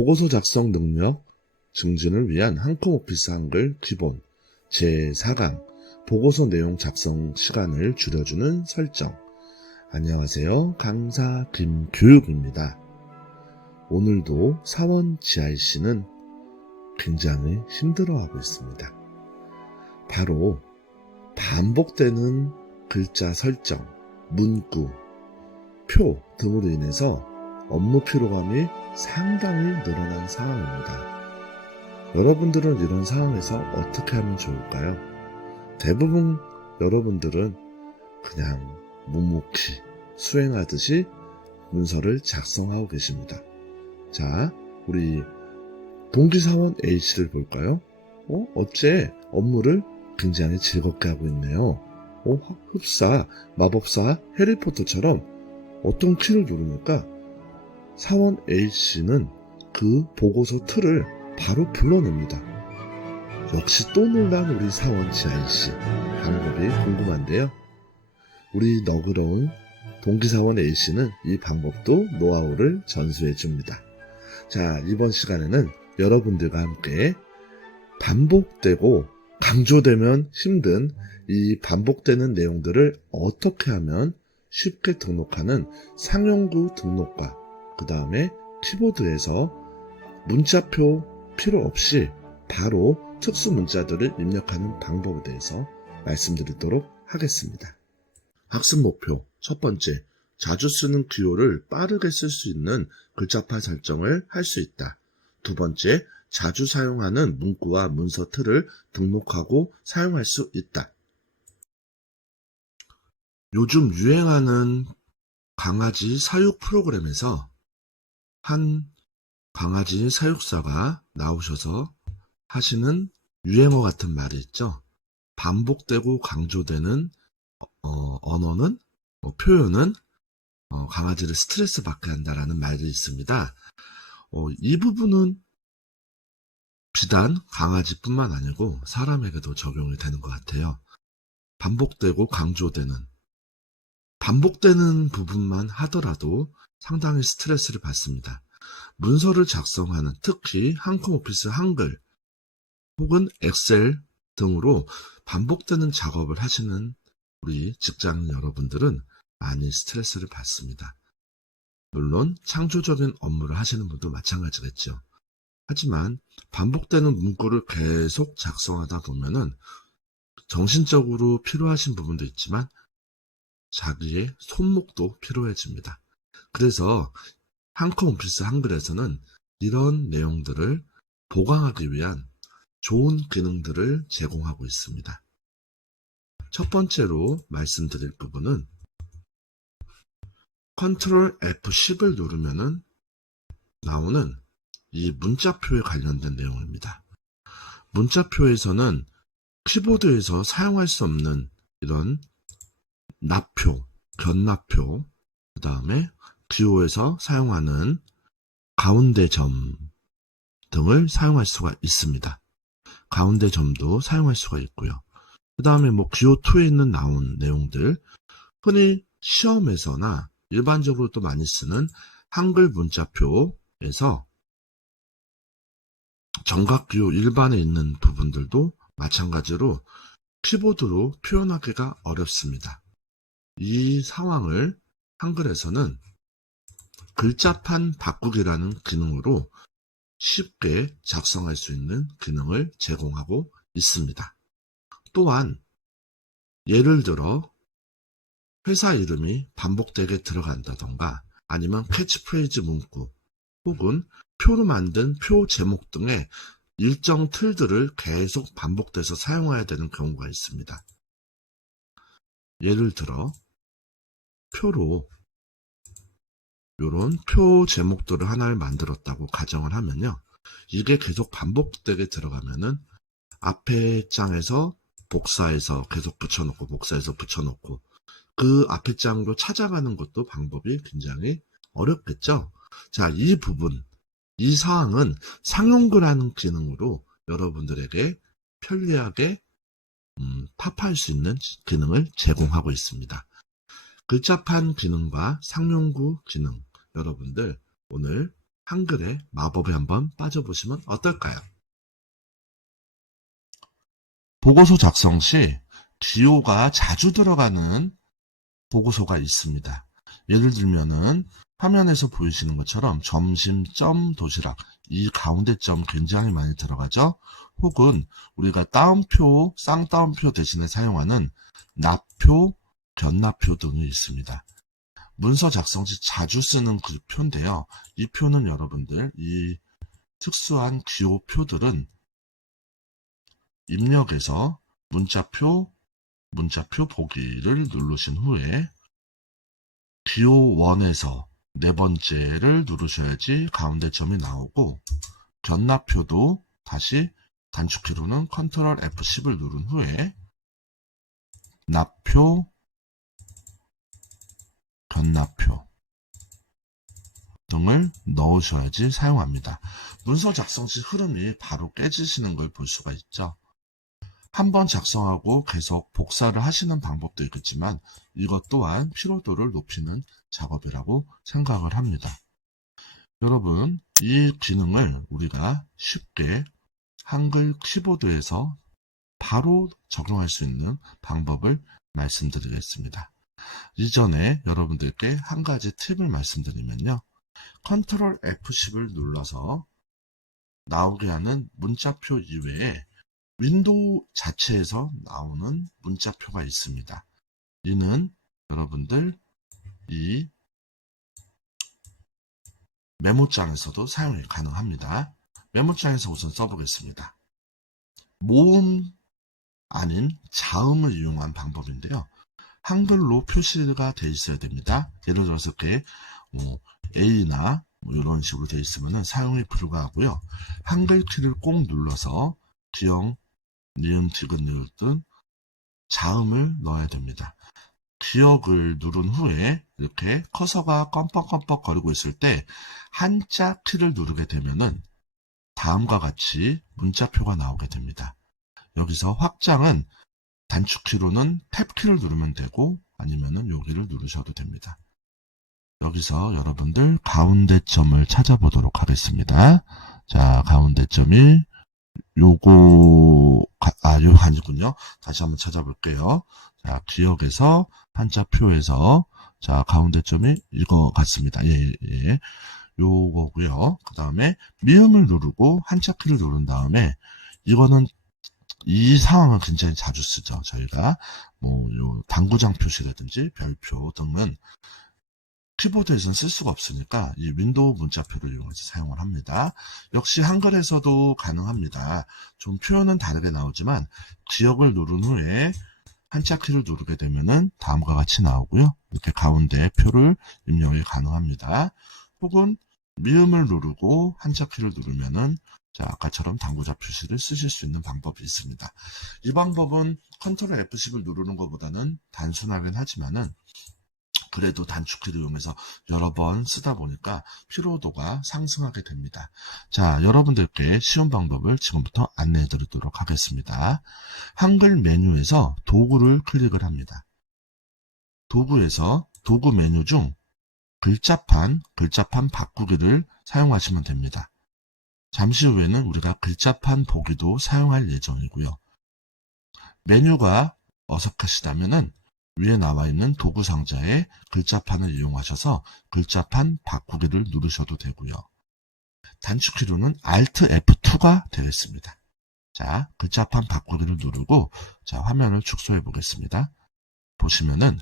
보고서 작성 능력 증진을 위한 한컴오피스 한글 기본 제4강 보고서 내용 작성 시간을 줄여주는 설정. 안녕하세요. 강사 김교육입니다. 오늘도 사원 GIC는 굉장히 힘들어하고 있습니다. 바로 반복되는 글자 설정, 문구, 표 등으로 인해서 업무 피로감이 상당히 늘어난 상황입니다. 여러분들은 이런 상황에서 어떻게 하면 좋을까요? 대부분 여러분들은 그냥 묵묵히 수행하듯이 문서를 작성하고 계십니다. 자, 우리 동기사원 A씨를 볼까요? 어째 업무를 굉장히 즐겁게 하고 있네요. 흡사, 마법사, 해리포터처럼 어떤 키를 누르니까 사원 A씨는 그 보고서 틀을 바로 불러냅니다. 역시 또 놀란 우리 사원 GIC. 방법이 궁금한데요. 우리 너그러운 동기사원 A씨는 이 방법도 노하우를 전수해 줍니다. 자, 이번 시간에는 여러분들과 함께 반복되고 강조되면 힘든 이 반복되는 내용들을 어떻게 하면 쉽게 등록하는 상용구 등록과 그 다음에 키보드에서 문자표 필요 없이 바로 특수 문자들을 입력하는 방법에 대해서 말씀드리도록 하겠습니다. 학습 목표 첫 번째, 자주 쓰는 기호를 빠르게 쓸 수 있는 글자파 설정을 할 수 있다. 두 번째, 자주 사용하는 문구와 문서 틀을 등록하고 사용할 수 있다. 요즘 유행하는 강아지 사육 프로그램에서 한 강아지 사육사가 나오셔서 하시는 유행어 같은 말이 있죠. 반복되고 강조되는 언어는 표현은 강아지를 스트레스 받게 한다라는 말이 있습니다. 이 부분은 비단 강아지뿐만 아니고 사람에게도 적용이 되는 것 같아요. 반복되고 강조되는 반복되는 부분만 하더라도 상당히 스트레스를 받습니다. 문서를 작성하는 특히 한컴오피스 한글 혹은 엑셀 등으로 반복되는 작업을 하시는 우리 직장인 여러분들은 많이 스트레스를 받습니다. 물론 창조적인 업무를 하시는 분도 마찬가지겠죠. 하지만 반복되는 문구를 계속 작성하다 보면은 정신적으로 피로하신 부분도 있지만 자기의 손목도 피로해집니다. 그래서 한컴오피스 한글에서는 이런 내용들을 보강하기 위한 좋은 기능들을 제공하고 있습니다. 첫 번째로 말씀드릴 부분은 컨트롤 F10을 누르면은 나오는 이 문자표에 관련된 내용입니다. 문자표에서는 키보드에서 사용할 수 없는 이런 나표, 견나표, 그 다음에 기호에서 사용하는 가운데 점 등을 사용할 수가 있습니다. 가운데 점도 사용할 수가 있고요. 그 다음에 기호2에 있는 나온 내용들, 흔히 시험에서나 일반적으로 또 많이 쓰는 한글 문자표에서 정각기호 일반에 있는 부분들도 마찬가지로 키보드로 표현하기가 어렵습니다. 이 상황을 한글에서는 글자판 바꾸기라는 기능으로 쉽게 작성할 수 있는 기능을 제공하고 있습니다. 또한 예를 들어 회사 이름이 반복되게 들어간다던가 아니면 캐치프레이즈 문구 혹은 표로 만든 표 제목 등의 일정 틀들을 계속 반복돼서 사용해야 되는 경우가 있습니다. 예를 들어 표로 이런 표 제목들을 하나를 만들었다고 가정을 하면요. 이게 계속 반복되게 들어가면은 앞에 장에서 복사해서 계속 붙여놓고 복사해서 붙여놓고 그 앞에 장으로 찾아가는 것도 방법이 굉장히 어렵겠죠. 자, 이 부분, 이 사항은 상용구라는 기능으로 여러분들에게 편리하게 타파할 수 있는 기능을 제공하고 있습니다. 글자판 기능과 상용구 기능, 여러분들 오늘 한글의 마법에 한번 빠져보시면 어떨까요? 보고서 작성 시 기호가 자주 들어가는 보고서가 있습니다. 예를 들면은 화면에서 보이시는 것처럼 점심점 도시락, 이 가운데 점 굉장히 많이 들어가죠. 혹은 우리가 따옴표, 쌍따옴표 대신에 사용하는 나표, 견나표 등이 있습니다. 문서 작성 시 자주 쓰는 그 표인데요. 이 표는 여러분들, 이 특수한 기호표들은 입력에서 문자표 보기를 누르신 후에 기호 1에서 네 번째를 누르셔야지 가운데 점이 나오고, 견나표도 다시 단축키로는 컨트롤 F10을 누른 후에 나표, 견나표 등을 넣으셔야지 사용합니다. 문서 작성 시 흐름이 바로 깨지시는 걸 볼 수가 있죠. 한번 작성하고 계속 복사를 하시는 방법도 있겠지만 이것 또한 피로도를 높이는 작업이라고 생각을 합니다. 여러분, 이 기능을 우리가 쉽게 한글 키보드에서 바로 적용할 수 있는 방법을 말씀드리겠습니다. 이전에 여러분들께 한 가지 팁을 말씀드리면요. 컨트롤 F10을 눌러서 나오게 하는 문자표 이외에 윈도우 자체에서 나오는 문자표가 있습니다. 이는 여러분들 이 메모장에서도 사용이 가능합니다. 메모장에서 우선 써보겠습니다. 모음 아닌 자음을 이용한 방법인데요. 한글로 표시가 되어 있어야 됩니다. 예를 들어서 이렇게 A나 이런 식으로 되어 있으면 사용이 불가하고요. 한글 키를 꼭 눌러서 기역, 니은, 디귿, 리을 등 자음을 넣어야 됩니다. 기역을 누른 후에 이렇게 커서가 껌뻑껌뻑 거리고 있을 때 한자 키를 누르게 되면은 다음과 같이 문자표가 나오게 됩니다. 여기서 확장은 단축키로는 탭키를 누르면 되고 아니면은 여기를 누르셔도 됩니다. 여기서 여러분들 가운데 점을 찾아보도록 하겠습니다. 자, 가운데 점이 요거 아니군요. 다시 한번 찾아볼게요. 자, 기역에서 한자표에서 자, 가운데 점이 이거 같습니다. 예. 요거고요. 그 다음에 미음을 누르고 한자키를 누른 다음에 이거는 이 상황은 굉장히 자주 쓰죠. 저희가 요 당구장 표시라든지 별표 등은 키보드에서는 쓸 수가 없으니까 이 윈도우 문자표를 이용해서 사용을 합니다. 역시 한글에서도 가능합니다. 좀 표현은 다르게 나오지만 기역을 누른 후에 한자키를 누르게 되면은 다음과 같이 나오고요. 이렇게 가운데 표를 입력이 가능합니다. 혹은 미음을 누르고 한자키를 누르면은 자, 아까처럼 당구자 표시를 쓰실 수 있는 방법이 있습니다. 이 방법은 컨트롤 F10을 누르는 것보다는 단순하긴 하지만은 그래도 단축키를 이용해서 여러 번 쓰다 보니까 피로도가 상승하게 됩니다. 자, 여러분들께 쉬운 방법을 지금부터 안내해 드리도록 하겠습니다. 한글 메뉴에서 도구를 클릭을 합니다. 도구에서 도구 메뉴 중 글자판 바꾸기를 사용하시면 됩니다. 잠시 후에는 우리가 글자판 보기도 사용할 예정이고요. 메뉴가 어색하시다면은 위에 나와 있는 도구 상자에 글자판을 이용하셔서 글자판 바꾸기를 누르셔도 되고요. 단축키로는 Alt F2가 되겠습니다. 자, 글자판 바꾸기를 누르고 자, 화면을 축소해 보겠습니다. 보시면은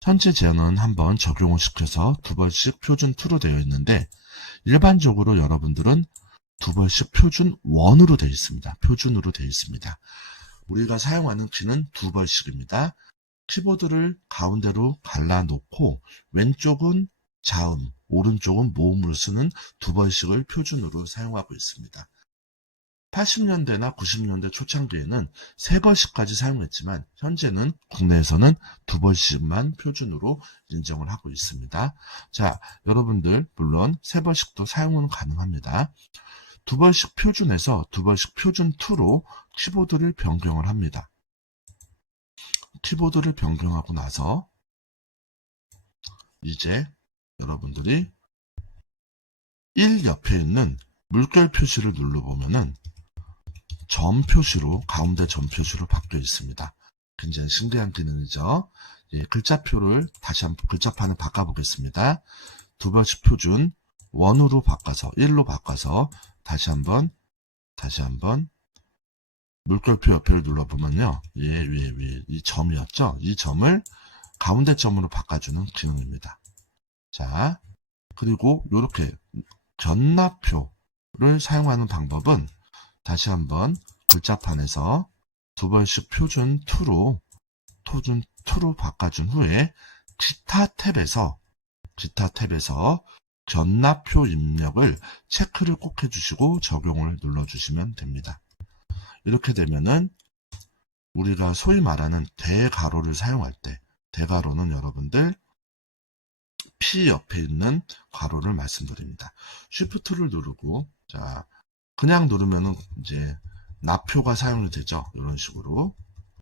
현재 제어는 한번 적용을 시켜서 두 번씩 표준 2로 되어 있는데 일반적으로 여러분들은 두 번씩 표준 1으로 되어 있습니다. 표준으로 되어 있습니다. 우리가 사용하는 키는 두 번씩입니다. 키보드를 가운데로 갈라놓고 왼쪽은 자음, 오른쪽은 모음으로 쓰는 두 번씩을 표준으로 사용하고 있습니다. 80년대나 90년대 초창기에는 세 번씩까지 사용했지만 현재는 국내에서는 두 번씩만 표준으로 인정을 하고 있습니다. 자, 여러분들 물론 세 번씩도 사용은 가능합니다. 두 번씩 표준에서 두 번씩 표준 2로 키보드를 변경을 합니다. 키보드를 변경하고 나서 이제 여러분들이 1 옆에 있는 물결 표시를 눌러보면은 점 표시로, 가운데 점 표시로 바뀌어 있습니다. 굉장히 신기한 기능이죠. 예, 글자표를 다시 한번 글자판을 바꿔보겠습니다. 두 번씩 표준 1으로 바꿔서 1로 바꿔서 다시 한번 물결표 옆에를 눌러보면요. 위에 이 점이었죠. 이 점을 가운데 점으로 바꿔주는 기능입니다. 자, 그리고 이렇게 견나표를 사용하는 방법은 다시 한번 글자판에서 두 번씩 표준 2로 바꿔준 후에 기타 탭에서 견나표 입력을 체크를 꼭 해주시고 적용을 눌러주시면 됩니다. 이렇게 되면은 우리가 소위 말하는 대가로를 사용할 때, 대가로는 여러분들 P 옆에 있는 괄호를 말씀드립니다. Shift를 누르고, 자, 그냥 누르면은 이제 나표가 사용이 되죠. 이런 식으로.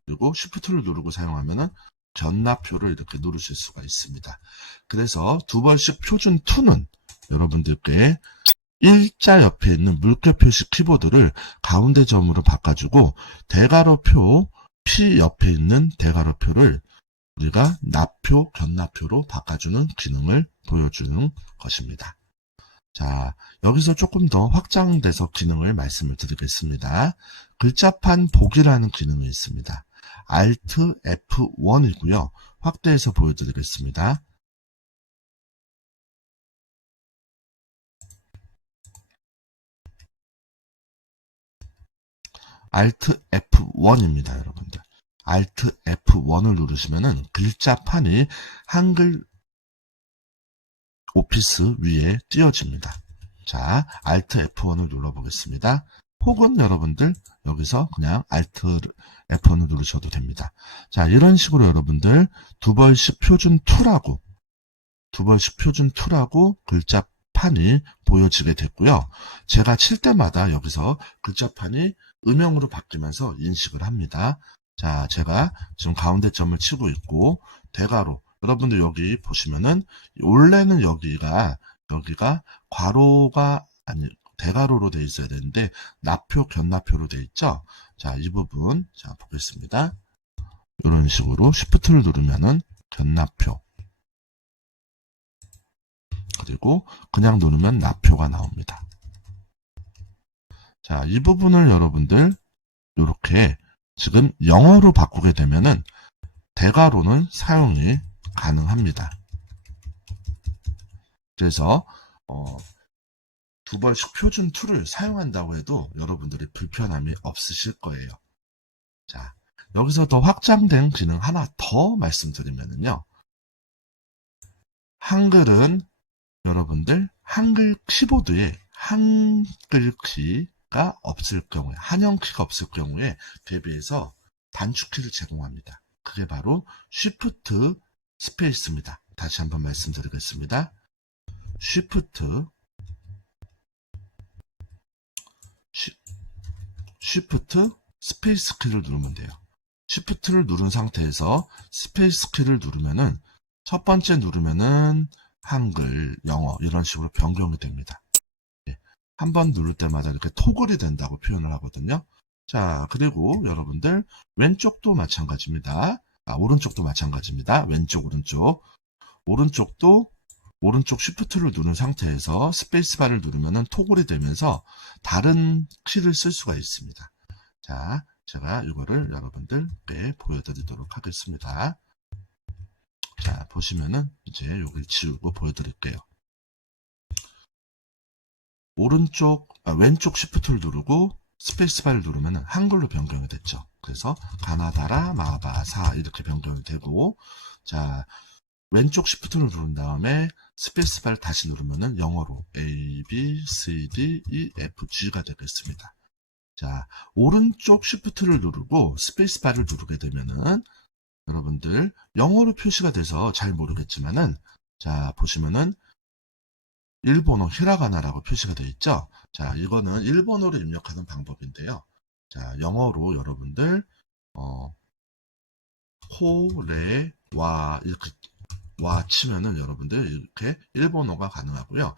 그리고 Shift를 누르고 사용하면은 견나표를 이렇게 누르실 수가 있습니다. 그래서 두 번씩 표준 2는 여러분들께 일자 옆에 있는 물결 표시 키보드를 가운데 점으로 바꿔주고, 대가로표 P 옆에 있는 대가로표를 우리가 나표, 견나표로 바꿔주는 기능을 보여주는 것입니다. 자, 여기서 조금 더 확장돼서 기능을 말씀을 드리겠습니다. 글자판 보기라는 기능이 있습니다. Alt F1이고요. 확대해서 보여드리겠습니다. Alt F1입니다, 여러분들. Alt F1을 누르시면은 글자판이 한글 오피스 위에 띄어집니다. 자, Alt F1을 눌러보겠습니다. 혹은 여러분들 여기서 그냥 Alt F1을 누르셔도 됩니다. 자, 이런 식으로 여러분들 두 번씩 표준 2라고 글자판이 보여지게 됐고요. 제가 칠 때마다 여기서 글자판이 음영으로 바뀌면서 인식을 합니다. 자, 제가 지금 가운데 점을 치고 있고, 대가로, 여러분들 여기 보시면은, 원래는 여기가 괄호가, 아니, 대가로로 되어 있어야 되는데, 나표, 견나표로 되어 있죠? 자, 이 부분, 자, 보겠습니다. 이런 식으로 Shift를 누르면은, 견나표. 그리고 그냥 누르면 나표가 나옵니다. 자, 이 부분을 여러분들 이렇게 지금 영어로 바꾸게 되면은 대가로는 사용이 가능합니다. 그래서 두 번씩 표준 2를 사용한다고 해도 여러분들이 불편함이 없으실 거예요. 자, 여기서 더 확장된 기능 하나 더 말씀드리면요. 한글은 여러분들 한글 키보드에 한글 키가 없을 경우에, 한영키가 없을 경우에 대비해서 단축키를 제공합니다. 그게 바로 Shift 스페이스입니다. 다시 한번 말씀드리겠습니다. Shift 스페이스 키를 누르면 돼요. Shift를 누른 상태에서 스페이스 키를 누르면은 첫 번째 누르면은 한글, 영어 이런 식으로 변경이 됩니다. 한 번 누를 때마다 이렇게 토글이 된다고 표현을 하거든요. 자, 그리고 여러분들 왼쪽도 마찬가지입니다. 오른쪽도 마찬가지입니다. 왼쪽, 오른쪽도 오른쪽 Shift를 누른 상태에서 스페이스바를 누르면 토글이 되면서 다른 키를 쓸 수가 있습니다. 자, 제가 이거를 여러분들께 보여드리도록 하겠습니다. 자, 보시면은 이제 여기를 지우고 보여드릴게요. 왼쪽 Shift를 누르고 스페이스바를 누르면 한글로 변경이 됐죠. 그래서 가나다라 마바사 이렇게 변경이 되고, 자, 왼쪽 Shift를 누른 다음에 스페이스바를 다시 누르면 영어로 A, B, C, D, E, F, G가 되겠습니다. 자, 오른쪽 Shift를 누르고 스페이스바를 누르게 되면은 여러분들 영어로 표시가 돼서 잘 모르겠지만은, 자, 보시면은 일본어 히라가나라고 표시가 되어 있죠. 자, 이거는 일본어로 입력하는 방법인데요. 자, 영어로 여러분들 호레와 이렇게 와 치면은 여러분들 이렇게 일본어가 가능하고요.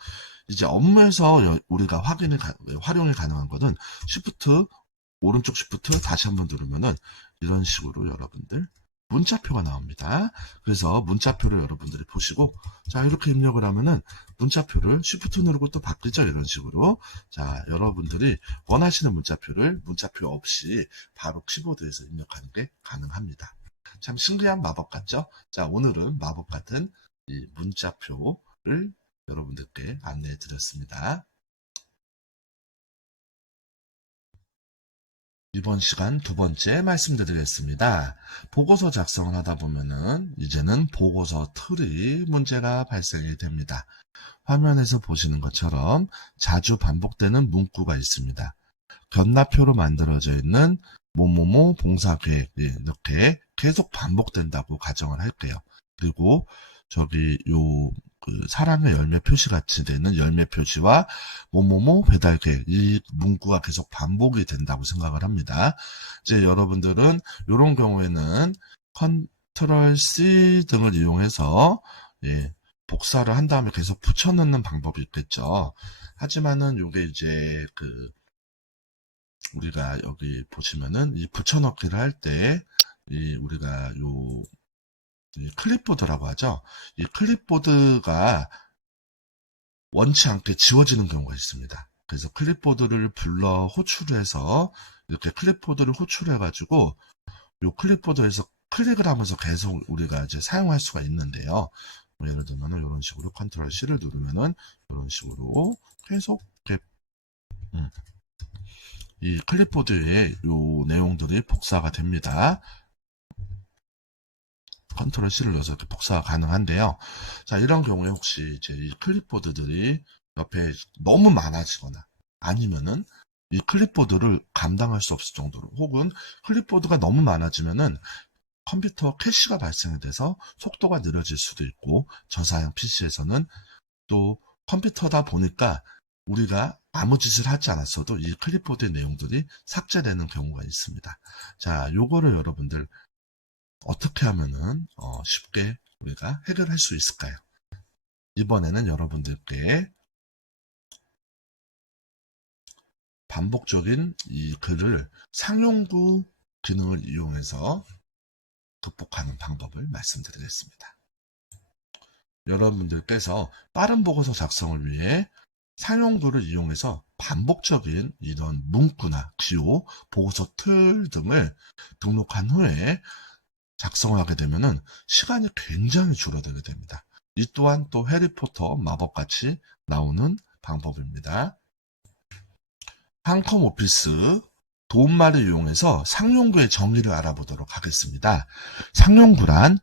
이제 업무에서 우리가 활용이 가능한 거는 Shift, 오른쪽 Shift 다시 한번 누르면은 이런 식으로 여러분들 문자표가 나옵니다. 그래서 문자표를 여러분들이 보시고, 자, 이렇게 입력을 하면은 문자표를 Shift 누르고 또 바뀌죠. 이런 식으로. 자, 여러분들이 원하시는 문자표 없이 바로 키보드에서 입력하는 게 가능합니다. 참 신기한 마법 같죠? 자, 오늘은 마법 같은 이 문자표를 여러분들께 안내해 드렸습니다. 이번 시간 두 번째 말씀드리겠습니다. 보고서 작성을 하다 보면은 이제는 보고서 틀이 문제가 발생이 됩니다. 화면에서 보시는 것처럼 자주 반복되는 문구가 있습니다. 견나표로 만들어져 있는 뭐뭐뭐 봉사계획, 이렇게 계속 반복된다고 가정을 할게요. 그리고 저기 사랑의 열매 표시 같이 되는 열매 표시와 뭐뭐뭐 배달 계획, 이 문구가 계속 반복이 된다고 생각을 합니다. 이제 여러분들은 이런 경우에는 컨트롤 C 등을 이용해서 복사를 한 다음에 계속 붙여넣는 방법이 있겠죠. 하지만은 이게 이제 우리가 여기 보시면은 이 붙여넣기를 할 때 우리가 이 클립보드라고 하죠. 이 클립보드가 원치 않게 지워지는 경우가 있습니다. 그래서 클립보드를 불러 호출해서 이렇게 클립보드를 호출해 가지고 이 클립보드에서 클릭을 하면서 계속 우리가 이제 사용할 수가 있는데요. 뭐 예를 들면은 이런 식으로 컨트롤 C를 누르면은 이런 식으로 계속 이렇게 이 클립보드에 이 내용들이 복사가 됩니다. 컨트롤 C를 넣어서 이렇게 복사가 가능한데요. 자, 이런 경우에 혹시 이제 이 클립보드들이 옆에 너무 많아지거나 아니면은 이 클립보드를 감당할 수 없을 정도로, 혹은 클립보드가 너무 많아지면은 컴퓨터 캐시가 발생이 돼서 속도가 느려질 수도 있고, 저사양 PC에서는 또 컴퓨터다 보니까 우리가 아무 짓을 하지 않았어도 이 클립보드의 내용들이 삭제되는 경우가 있습니다. 자, 요거를 여러분들 어떻게 하면은 쉽게 우리가 해결할 수 있을까요? 이번에는 여러분들께 반복적인 이 글을 상용구 기능을 이용해서 극복하는 방법을 말씀드리겠습니다. 여러분들께서 빠른 보고서 작성을 위해 상용구를 이용해서 반복적인 이런 문구나 기호, 보고서 틀 등을 등록한 후에 작성을 하게 되면은 시간이 굉장히 줄어들게 됩니다. 이 또한 또 해리포터 마법같이 나오는 방법입니다. 한컴 오피스 도움말을 이용해서 상용구의 정의를 알아보도록 하겠습니다. 상용구란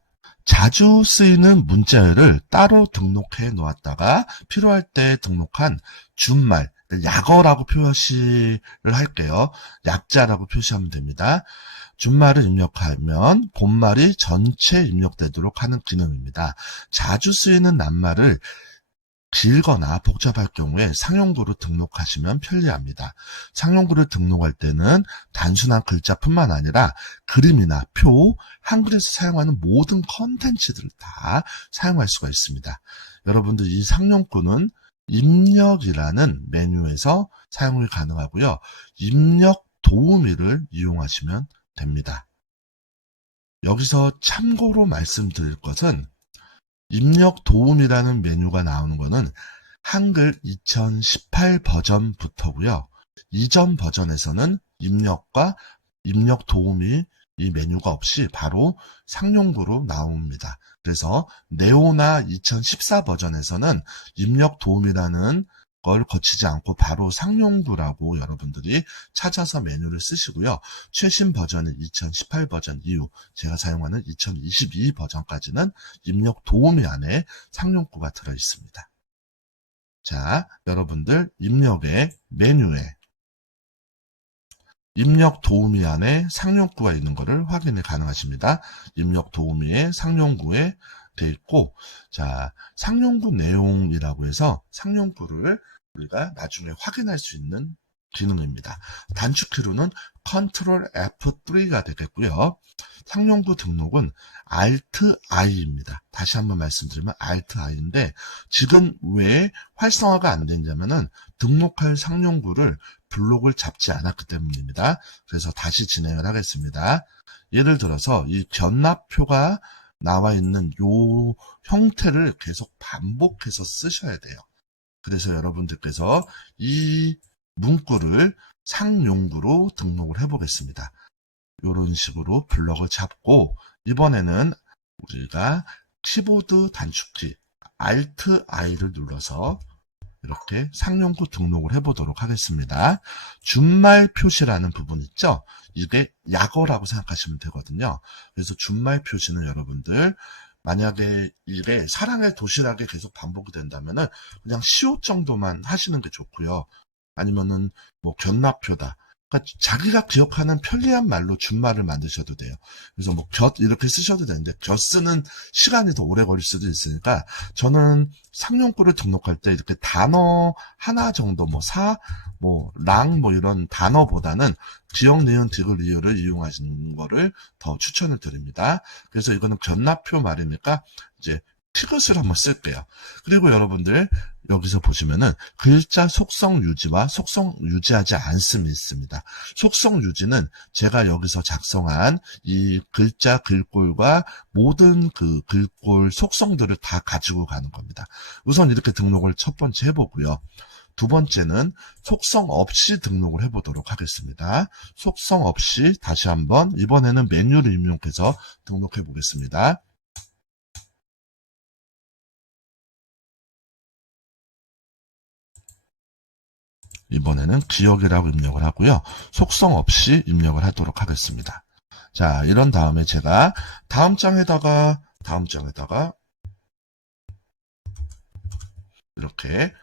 자주 쓰이는 문자열을 따로 등록해 놓았다가 필요할 때 등록한 준말, 약어라고 표시를 할게요. 약자라고 표시하면 됩니다. 준말을 입력하면 본말이 전체 입력되도록 하는 기능입니다. 자주 쓰이는 낱말을 길거나 복잡할 경우에 상용구로 등록하시면 편리합니다. 상용구를 등록할 때는 단순한 글자뿐만 아니라 그림이나 표, 한글에서 사용하는 모든 컨텐츠들을 다 사용할 수가 있습니다. 여러분들 이 상용구는 입력이라는 메뉴에서 사용이 가능하고요. 입력 도우미를 이용하시면 됩니다. 여기서 참고로 말씀드릴 것은 입력 도움이라는 메뉴가 나오는 것은 한글 2018 버전부터고요. 이전 버전에서는 입력과 입력 도움이 이 메뉴가 없이 바로 상용구로 나옵니다. 그래서 네오나 2014 버전에서는 입력 도움이라는 걸 거치지 않고 바로 상용구라고 여러분들이 찾아서 메뉴를 쓰시고요. 최신 버전은 2018 버전 이후 제가 사용하는 2022 버전까지는 입력 도우미 안에 상용구가 들어 있습니다. 자, 여러분들 입력의 메뉴에 입력 도우미 안에 상용구가 있는 것을 확인이 가능하십니다. 입력 도우미의 상용구에 되어 있고, 자, 상용구 내용이라고 해서 상용구를 우리가 나중에 확인할 수 있는 기능입니다. 단축키로는 Ctrl F3가 되겠고요. 상용구 등록은 Alt I입니다. 다시 한번 말씀드리면 Alt I인데 지금 왜 활성화가 안 됐냐면은 등록할 상용구를 블록을 잡지 않았기 때문입니다. 그래서 다시 진행을 하겠습니다. 예를 들어서 이 견납표가 나와 있는 요 형태를 계속 반복해서 쓰셔야 돼요. 그래서 여러분들께서 이 문구를 상용구로 등록을 해보겠습니다. 이런 식으로 블럭을 잡고 이번에는 우리가 키보드 단축키 Alt I를 눌러서 이렇게 상용구 등록을 해보도록 하겠습니다. 준말 표시라는 부분 있죠? 이게 약어라고 생각하시면 되거든요. 그래서 준말 표시는 여러분들 만약에 이게 사랑의 도시락이 계속 반복이 된다면은 그냥 시옷 정도만 하시는 게 좋고요. 아니면은 뭐 견납표다. 그러니까 자기가 기억하는 편리한 말로 준말을 만드셔도 돼요. 그래서 뭐 곁 이렇게 쓰셔도 되는데 곁 쓰는 시간이 더 오래 걸릴 수도 있으니까 저는 상용구를 등록할 때 이렇게 단어 하나 정도 랑 이런 단어보다는 기억, 니은, 디귿, 리을을 이용하시는 거를 더 추천을 드립니다. 그래서 이거는 견납표 말이니까 이제 티귿을 한번 쓸게요. 그리고 여러분들 여기서 보시면은 글자 속성 유지와 속성 유지하지 않음이 있습니다. 속성 유지는 제가 여기서 작성한 이 글자 글꼴과 모든 그 글꼴 속성들을 다 가지고 가는 겁니다. 우선 이렇게 등록을 첫 번째 해보고요. 두 번째는 속성 없이 등록을 해보도록 하겠습니다. 속성 없이 다시 한번 이번에는 메뉴를 입력해서 등록해 보겠습니다. 이번에는 기억이라고 입력을 하고요. 속성 없이 입력을 하도록 하겠습니다. 자, 이런 다음에 제가 다음 장에다가 이렇게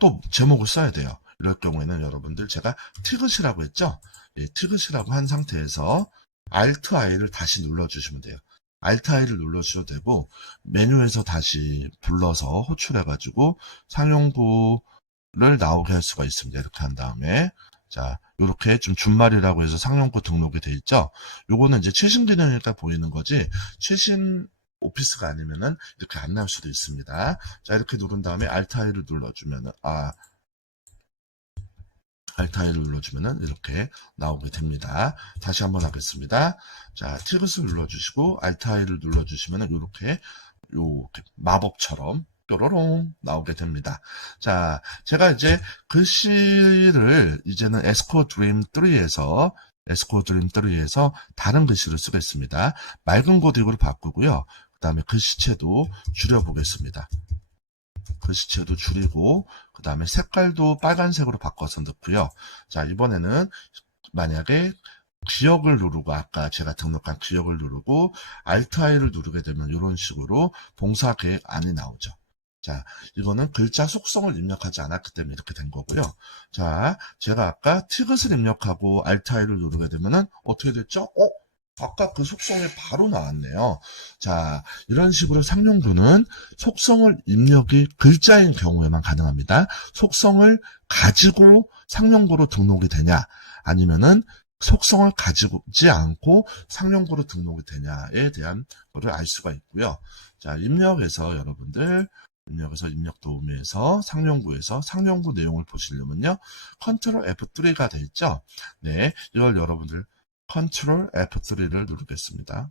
또 제목을 써야 돼요. 이럴 경우에는 여러분들 제가 티귿이라고 했죠? 예, 티귿이라고 한 상태에서 Alt I를 다시 눌러주시면 돼요. Alt I를 눌러주셔도 되고 메뉴에서 다시 불러서 호출해가지고 상용구를 나오게 할 수가 있습니다. 이렇게 한 다음에 자, 이렇게 좀 준말이라고 해서 상용구 등록이 돼 있죠? 요거는 이제 최신 기능이니까 보이는 거지 최신 오피스가 아니면은 이렇게 안 나올 수도 있습니다. 자, 이렇게 누른 다음에 Alt I를 눌러주면은 Alt I를 눌러주면은 이렇게 나오게 됩니다. 다시 한번 하겠습니다. 자, 티귿을 눌러주시고 Alt I를 눌러주시면은 이렇게 마법처럼 뾰로롱 나오게 됩니다. 자, 제가 이제 글씨를 이제는 에스코 드림 3에서 다른 글씨를 쓰겠습니다. 맑은 고딕으로 바꾸고요. 그 다음에 글씨체도 줄여보겠습니다. 글씨체도 줄이고 그 다음에 색깔도 빨간색으로 바꿔서 넣고요. 자, 이번에는 만약에 기억을 누르고 아까 제가 등록한 기억을 누르고 Alt I를 누르게 되면 이런 식으로 봉사 계획 안이 나오죠. 자, 이거는 글자 속성을 입력하지 않았기 때문에 이렇게 된 거고요. 자, 제가 아까 티귿을 입력하고 Alt I를 누르게 되면은 어떻게 됐죠? 아까 그 속성이 바로 나왔네요. 자, 이런 식으로 상용구는 속성을 입력이 글자인 경우에만 가능합니다. 속성을 가지고 상용구로 등록이 되냐, 아니면은 속성을 가지지 않고 상용구로 등록이 되냐에 대한 거를 알 수가 있고요. 자, 입력에서 여러분들 입력 도우미에서 상용구에서 상용구 내용을 보시려면요. Ctrl F3가 돼 있죠. 네, 이걸 여러분들 Ctrl F3를 누르겠습니다.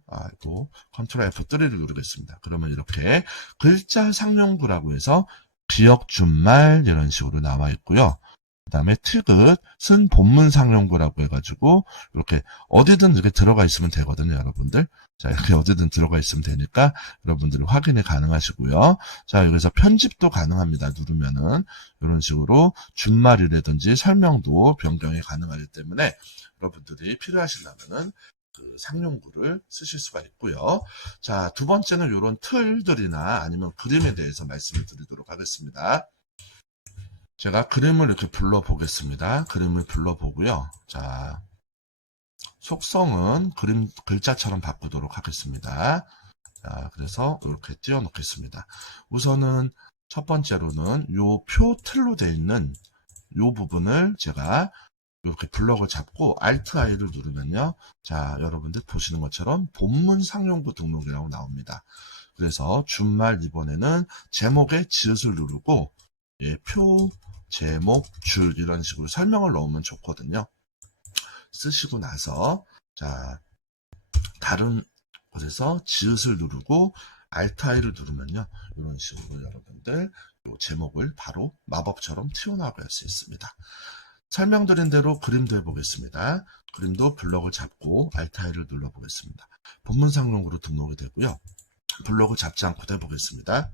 Ctrl F3를 누르겠습니다. 그러면 이렇게 글자 상용구라고 해서 기억 준말 이런 식으로 나와 있고요. 그 다음에 티귿은 본문 상용구라고 해가지고 이렇게 어디든 이렇게 들어가 있으면 되거든요, 여러분들. 자, 이렇게 어디든 들어가 있으면 되니까 여러분들 확인이 가능하시고요. 자, 여기서 편집도 가능합니다. 누르면은 이런 식으로 준말이라든지 설명도 변경이 가능하기 때문에 여러분들이 필요하시려면은 그 상용구를 쓰실 수가 있고요. 자, 두 번째는 이런 틀들이나 아니면 그림에 대해서 말씀을 드리도록 하겠습니다. 제가 그림을 이렇게 불러보겠습니다. 그림을 불러보고요. 자, 속성은 글자처럼 바꾸도록 하겠습니다. 자, 그래서 이렇게 띄워놓겠습니다. 우선은 첫 번째로는 요 표 틀로 되어 있는 요 부분을 제가 이렇게 블럭을 잡고 Alt I를 누르면요. 자, 여러분들 보시는 것처럼 본문 상용구 등록이라고 나옵니다. 그래서 준말 이번에는 제목에 지읒을 누르고 예, 표, 제목, 줄 이런 식으로 설명을 넣으면 좋거든요. 쓰시고 나서 자, 다른 곳에서 지읒을 누르고 Alt I를 누르면요. 이런 식으로 여러분들 요 제목을 바로 마법처럼 튀어나오게 할 수 있습니다. 설명드린 대로 그림도 해보겠습니다. 그림도 블럭을 잡고 Alt I를 눌러보겠습니다. 본문 상용으로 등록이 되고요. 블럭을 잡지 않고 해보겠습니다.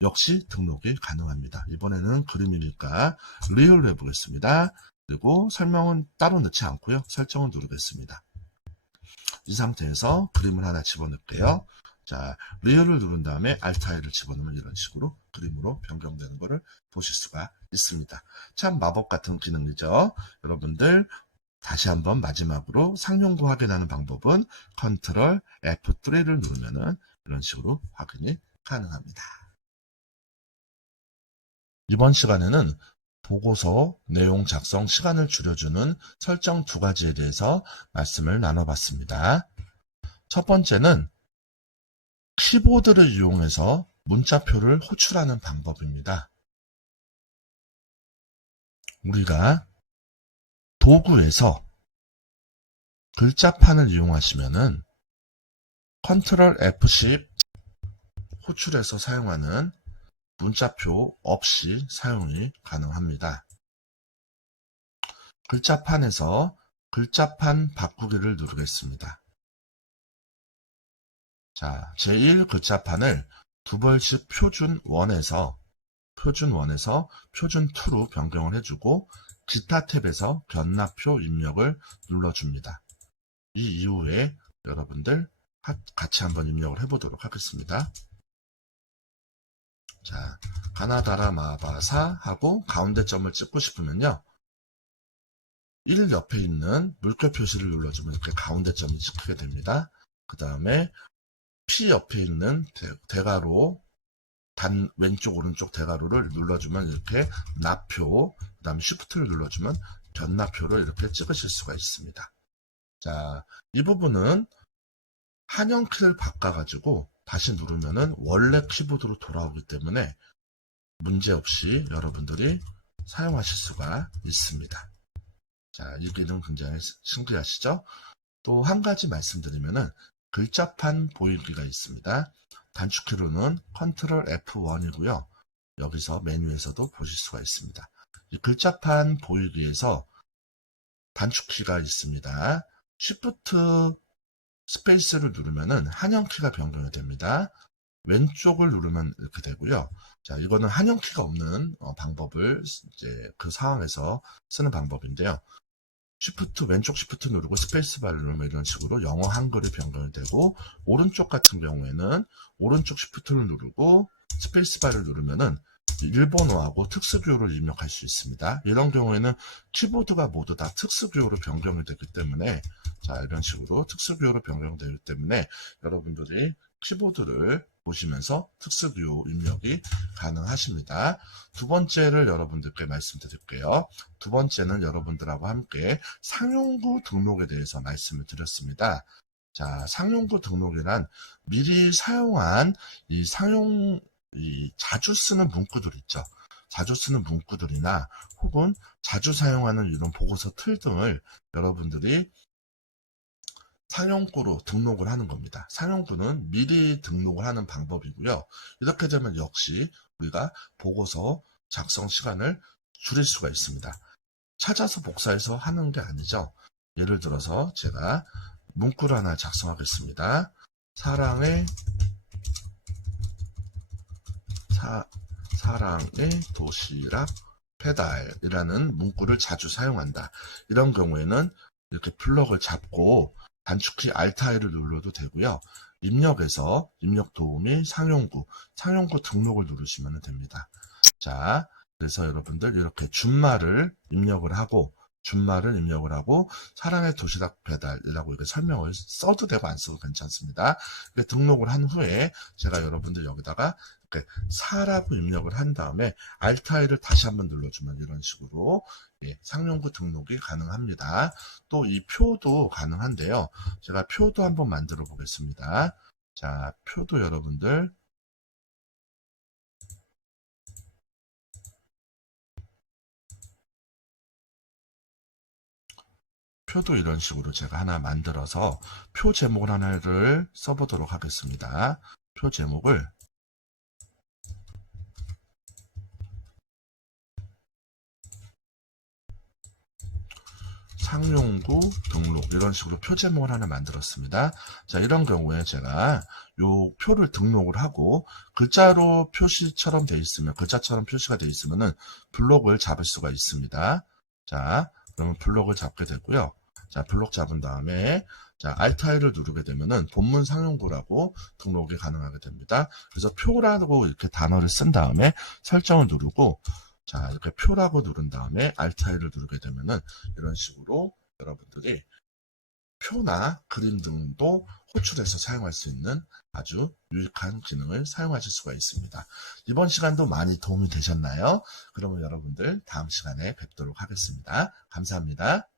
역시 등록이 가능합니다. 이번에는 그림이니까 리얼로 해보겠습니다. 그리고 설명은 따로 넣지 않고요. 설정을 누르겠습니다. 이 상태에서 그림을 하나 집어넣을게요. 자, 리얼을 누른 다음에 Alt I를 집어넣으면 이런 식으로 그림으로 변경되는 것을 보실 수가 있습니다. 참 마법 같은 기능이죠. 여러분들 다시 한번 마지막으로 상용구 확인하는 방법은 Ctrl F3를 누르면은 이런 식으로 확인이 가능합니다. 이번 시간에는 보고서 내용 작성 시간을 줄여주는 설정 두 가지에 대해서 말씀을 나눠봤습니다. 첫 번째는 키보드를 이용해서 문자표를 호출하는 방법입니다. 우리가 도구에서 글자판을 이용하시면은 Ctrl F10 호출해서 사용하는 문자표 없이 사용이 가능합니다. 글자판에서 글자판 바꾸기를 누르겠습니다. 자, 제1 글자판을 두 벌씩 표준 1에서 표준 2로 변경을 해주고 기타 탭에서 변화표 입력을 눌러줍니다. 이 이후에 여러분들 같이 한번 입력을 해보도록 하겠습니다. 자, 가나다라 마바사 하고 가운데 점을 찍고 싶으면요. 1 옆에 있는 물결 표시를 눌러주면 이렇게 가운데 점이 찍히게 됩니다. 그 다음에 P 옆에 있는 대가로 왼쪽 오른쪽 대가로를 눌러주면 이렇게 나표, 그 다음 Shift를 눌러주면 변나표를 이렇게 찍으실 수가 있습니다. 자, 이 부분은 한영키를 바꿔가지고 다시 누르면은 원래 키보드로 돌아오기 때문에 문제없이 여러분들이 사용하실 수가 있습니다. 자, 이 기능 굉장히 신기하시죠? 또 한 가지 말씀드리면은 글자판 보이기가 있습니다. 단축키로는 Ctrl F1이고요. 여기서 메뉴에서도 보실 수가 있습니다. 이 글자판 보이기에서 단축키가 있습니다. Shift 스페이스를 누르면은 한영키가 변경이 됩니다. 왼쪽을 누르면 이렇게 되고요. 자, 이거는 한영키가 없는 방법을 이제 그 상황에서 쓰는 방법인데요. 왼쪽 Shift 누르고 스페이스바를 누르면 이런 식으로 영어 한글이 변경이 되고, 오른쪽 같은 경우에는 오른쪽 Shift를 누르고 스페이스바를 누르면은 일본어하고 특수교를 입력할 수 있습니다. 이런 경우에는 키보드가 모두 다 특수교로 변경이 되기 때문에, 자, 이런 식으로 특수교로 변경되기 때문에 여러분들이 키보드를 보시면서 특수교 입력이 가능하십니다. 두 번째를 여러분들께 말씀드릴게요. 두 번째는 여러분들하고 함께 상용구 등록에 대해서 말씀을 드렸습니다. 자, 상용구 등록이란 미리 사용한 자주 쓰는 문구들 있죠. 자주 쓰는 문구들이나 혹은 자주 사용하는 이런 보고서 틀 등을 여러분들이 상용구로 등록을 하는 겁니다. 상용구는 미리 등록을 하는 방법이고요. 이렇게 되면 역시 우리가 보고서 작성 시간을 줄일 수가 있습니다. 찾아서 복사해서 하는 게 아니죠. 예를 들어서 제가 문구를 하나 작성하겠습니다. 사랑의 도시락 배달이라는 문구를 자주 사용한다. 이런 경우에는 이렇게 블럭을 잡고 단축키 Alt I를 눌러도 되고요. 입력에서 입력 도우미 상용구 등록을 누르시면 됩니다. 자, 그래서 여러분들 이렇게 준말을 입력을 하고 사랑의 도시락 배달이라고 이렇게 설명을 써도 되고 안 써도 괜찮습니다. 등록을 한 후에 제가 여러분들 여기다가 이렇게 4라고 입력을 한 다음에 AltI를 다시 한번 눌러주면 이런 식으로 상용구 등록이 가능합니다. 또 이 표도 가능한데요. 제가 표도 한번 만들어 보겠습니다. 자, 표도 여러분들 표도 이런 식으로 제가 하나 만들어서 표 제목 하나를 써보도록 하겠습니다. 표 제목을 상용구 등록 이런 식으로 표 제목을 하나 만들었습니다. 자, 이런 경우에 제가 요 표를 등록을 하고 글자로 표시처럼 돼 있으면 글자처럼 표시가 돼 있으면은 블록을 잡을 수가 있습니다. 자, 그러면 블록을 잡게 되고요. 자, 블록 잡은 다음에 자, AltI를 누르게 되면은 본문 상용구라고 등록이 가능하게 됩니다. 그래서 표라고 이렇게 단어를 쓴 다음에 설정을 누르고 자, 이렇게 표라고 누른 다음에 AltI를 누르게 되면은 이런 식으로 여러분들이 표나 그림 등도 호출해서 사용할 수 있는 아주 유익한 기능을 사용하실 수가 있습니다. 이번 시간도 많이 도움이 되셨나요? 그러면 여러분들 다음 시간에 뵙도록 하겠습니다. 감사합니다.